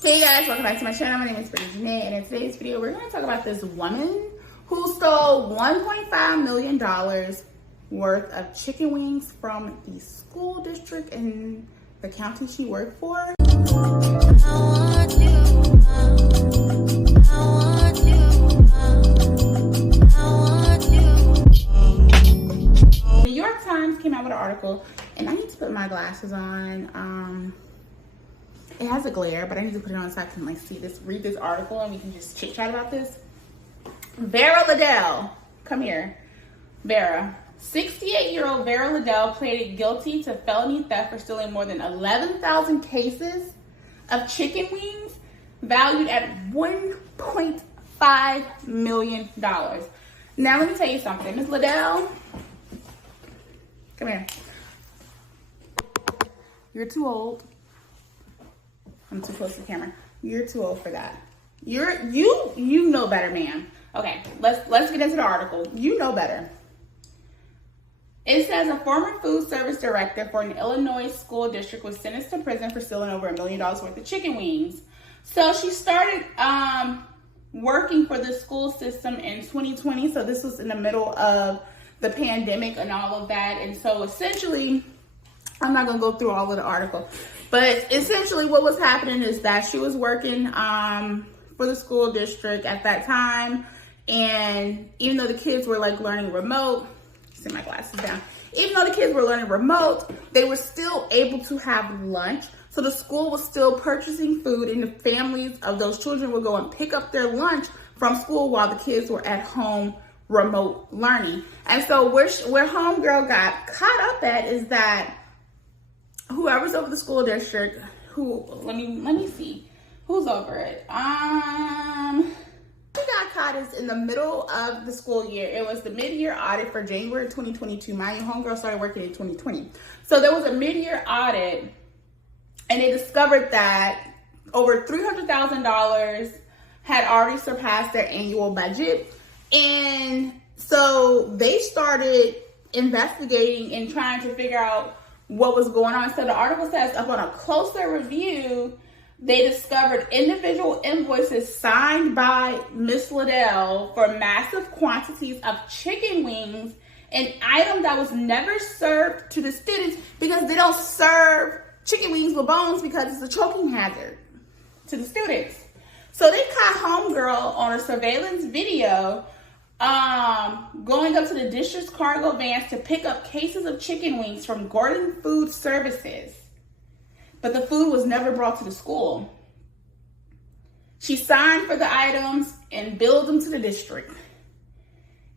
Hey guys, welcome back to my channel. My name is Brittany Janae, and in today's video, we're going to talk about this woman who stole $1.5 million worth of chicken wings from the school district in the county she worked for. New York Times came out with an article, and I need to put my glasses on. It has a glare, but I need to put it on so I can like see this, read this article, and we can just chit chat about this. Vera Liddell, come here. Vera, 68-year-old Vera Liddell pleaded guilty to felony theft for stealing more than 11,000 cases of chicken wings valued at $1.5 million. Now let me tell you something, Ms. Liddell, come here. You're too old. I'm too close to the camera. You're too old for that. You know better, ma'am. Okay, let's get into the article. You know better. It says a former food service director for an Illinois school district was sentenced to prison for stealing over $1 million worth of chicken wings. So she started working for the school system in 2020. So this was in the middle of the pandemic and all of that. And so essentially, I'm not gonna go through all of the article, but essentially what was happening is that she was working for the school district at that time. And even though the kids were like learning remote, sit my glasses down. Even though the kids were learning remote, they were still able to have lunch. So the school was still purchasing food, and the families of those children would go and pick up their lunch from school while the kids were at home remote learning. And so where homegirl got caught up at is that whoever's over the school district, let me see who's over it. Who got caught is in the middle of the school year. It was the mid-year audit for January 2022. My homegirl started working in 2020. So there was a mid-year audit, and they discovered that over $300,000 had already surpassed their annual budget. And so they started investigating and trying to figure out what was going on. So the article says, upon a closer review, they discovered individual invoices signed by Ms. Liddell for massive quantities of chicken wings, an item that was never served to the students because they don't serve chicken wings with bones because it's a choking hazard to the students. So they caught homegirl on a surveillance video going up to the district's cargo vans to pick up cases of chicken wings from Gordon Food Services. But the food was never brought to the school. She signed for the items and billed them to the district.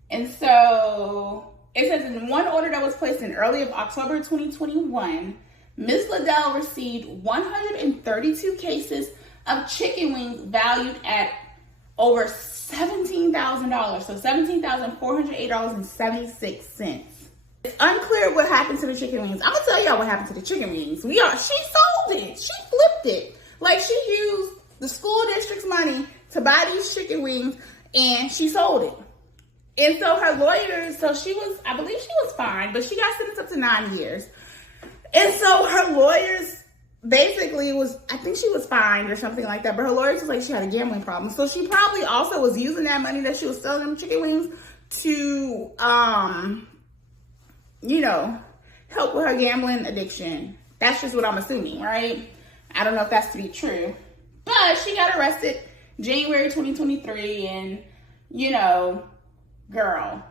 And so it says in one order that was placed in early of October 2021, Ms. Liddell received 132 cases of chicken wings valued at over $17,000, so $17,408.76. It's unclear what happened to the chicken wings. I'm gonna tell y'all what happened to the chicken wings. She sold it. She flipped it. Like, she used the school district's money to buy these chicken wings, and she sold it. And so her lawyers, I believe she was fined, but she got sentenced up to 9 years. And so her lawyers basically I think she was fined or something like that, but her lawyers was like she had a gambling problem. So she probably also was using that money that she was selling them chicken wings to, help with her gambling addiction. That's just what I'm assuming, right? I don't know if that's to be true. But she got arrested January 2023, and, girl.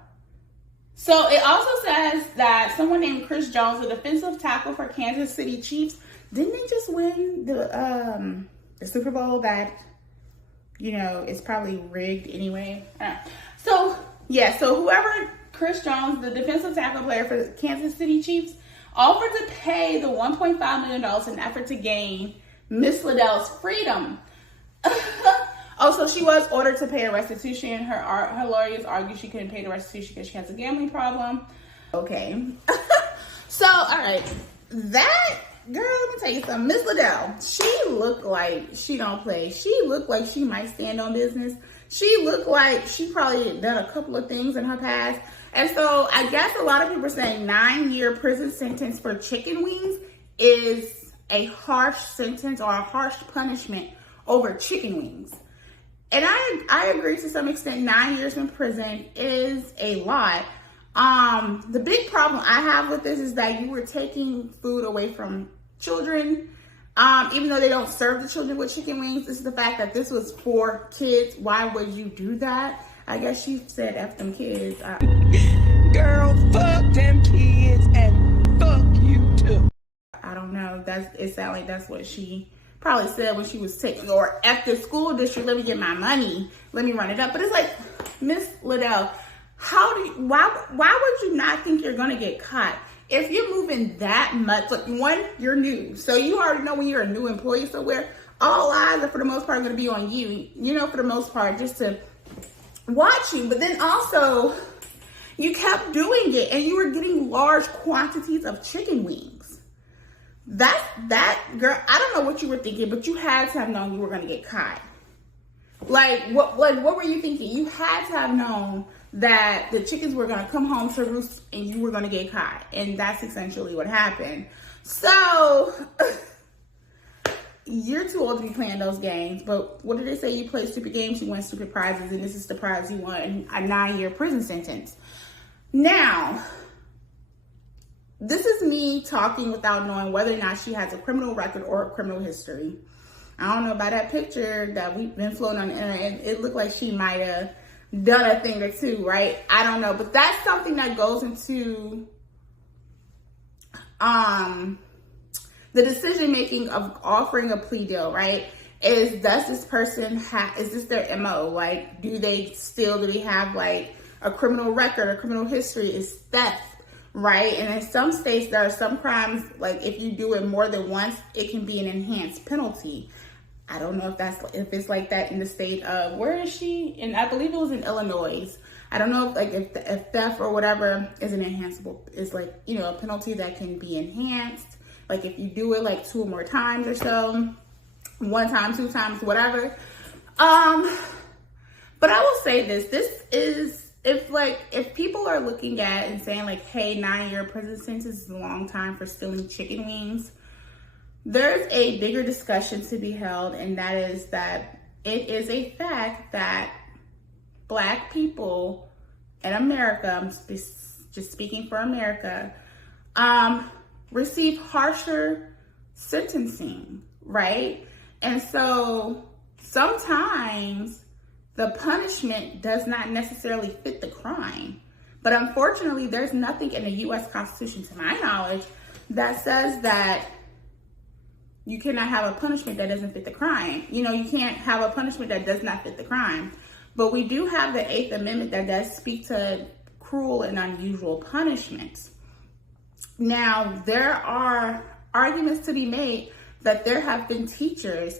So it also says that someone named Chris Jones, the defensive tackle for Kansas City Chiefs, didn't they just win the Super Bowl that, is probably rigged anyway? So whoever, Chris Jones, the defensive tackle player for the Kansas City Chiefs, offered to pay the $1.5 million in an effort to gain Miss Liddell's freedom. So she was ordered to pay a restitution. Her lawyers argue she couldn't pay the restitution because she has a gambling problem. Okay. So, all right. That girl, let me tell you something. Miss Liddell, she looked like she don't play. She looked like she might stand on business. She looked like she probably done a couple of things in her past. And so I guess a lot of people are saying 9-year prison sentence for chicken wings is a harsh sentence or a harsh punishment over chicken wings. And I agree to some extent. 9 years in prison is a lot. The big problem I have with this is that you were taking food away from children. Even though they don't serve the children with chicken wings, this is the fact that this was for kids. Why would you do that? I guess she said F them kids. Girl, fuck them kids and fuck you too. I don't know. It sounds like that's what she probably said when she was taking, or F the school district, let me get my money, let me run it up. But it's like, Miss Liddell, why would you not think you're gonna get caught? If you're moving that much, like, one, you're new. So you already know when you're a new employee somewhere, all eyes are for the most part gonna be on you, for the most part, just to watch you. But then also, you kept doing it and you were getting large quantities of chicken wings. That girl, I don't know what you were thinking, but you had to have known you were gonna get caught. What were you thinking? You had to have known that the chickens were gonna come home to roost and you were gonna get caught. And that's essentially what happened. So you're too old to be playing those games. But what did they say? You play stupid games, you win stupid prizes, and this is the prize you won, a 9-year prison sentence. Now, this is me talking without knowing whether or not she has a criminal record or a criminal history. I don't know about that picture that we've been floating on the internet. It looked like she might have done a thing or two, right? I don't know. But that's something that goes into the decision making of offering a plea deal, right? Does this person is this their MO? Like, do they have like a criminal record, a criminal history? Is theft, right? And in some states, there are some crimes, like if you do it more than once, it can be an enhanced penalty. I don't know if it's like that in the state of, where is she? And I believe it was in Illinois. I don't know if theft or whatever is an enhanceable, is like, a penalty that can be enhanced. Like if you do it like 2 or more times or so, 1 time, 2 times, whatever. But I will say this is, if people are looking at and saying like, hey, 9-year prison sentence is a long time for stealing chicken wings, there's a bigger discussion to be held, and that is that it is a fact that Black people in America, I'm just speaking for America, receive harsher sentencing, right? And so sometimes the punishment does not necessarily fit the crime. But unfortunately, there's nothing in the U.S. Constitution, to my knowledge, that says that you cannot have a punishment that doesn't fit the crime. You can't have a punishment that does not fit the crime. But we do have the 8th Amendment that does speak to cruel and unusual punishments. Now, there are arguments to be made that there have been teachers,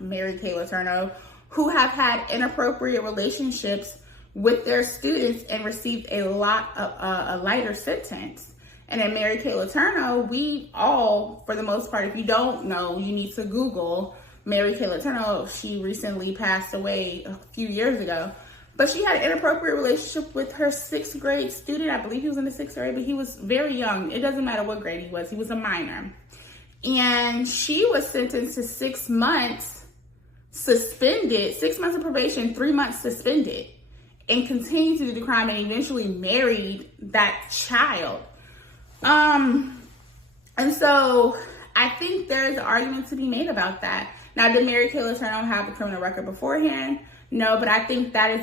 Mary Kay Letourneau, who have had inappropriate relationships with their students and received a lighter sentence. And in Mary Kay Letourneau, we all, for the most part, if you don't know, you need to Google Mary Kay Letourneau. She recently passed away a few years ago. But she had an inappropriate relationship with her 6th grade student. I believe he was in the 6th grade, but he was very young. It doesn't matter what grade he was. He was a minor. And she was sentenced to 6 months suspended, 6 months of probation, 3 months suspended, and continued to do the crime and eventually married that child. And so I think there's an argument to be made about that. Now, did Mary Kay Letourneau have a criminal record beforehand? No, but I think that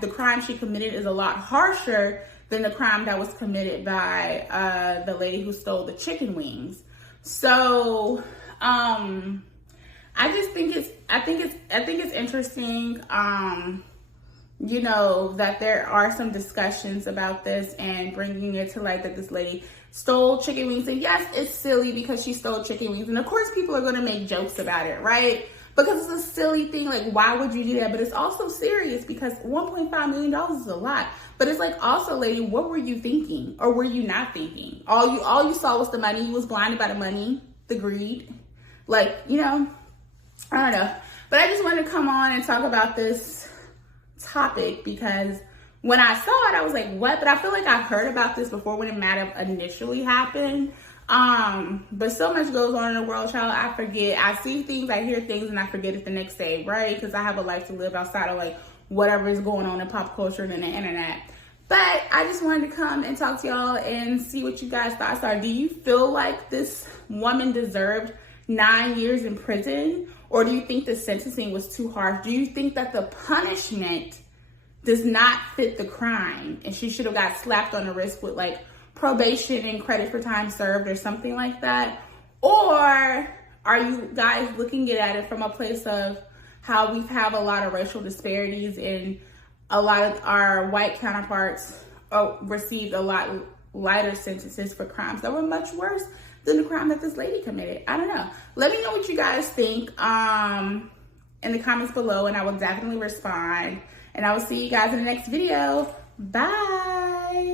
the crime she committed is a lot harsher than the crime that was committed by the lady who stole the chicken wings. So, I think it's interesting, that there are some discussions about this and bringing it to light that this lady stole chicken wings. And yes, it's silly because she stole chicken wings. And of course, people are going to make jokes about it, right? Because it's a silly thing. Like, why would you do that? But it's also serious because $1.5 million is a lot. But it's like, also, lady, what were you thinking? Or were you not thinking? All you saw was the money. You was blinded by the money, the greed. Like, I don't know. But I just wanted to come on and talk about this topic because when I saw it, I was like, what? But I feel like I heard about this before when it might have initially happened. But so much goes on in the world, child. I forget. I see things, I hear things, and I forget it the next day, right? Because I have a life to live outside of like whatever is going on in pop culture and the internet. But I just wanted to come and talk to y'all and see what you guys' thoughts are. Do you feel like this woman deserved 9 years in prison? Or do you think the sentencing was too harsh? Do you think that the punishment does not fit the crime and she should have got slapped on the wrist with like probation and credit for time served or something like that? Or are you guys looking at it from a place of how we have a lot of racial disparities and a lot of our white counterparts received a lot lighter sentences for crimes that were much worse than the crime that this lady committed? I don't know. Let me know what you guys think in the comments below, and I will definitely respond. And I will see you guys in the next video. Bye.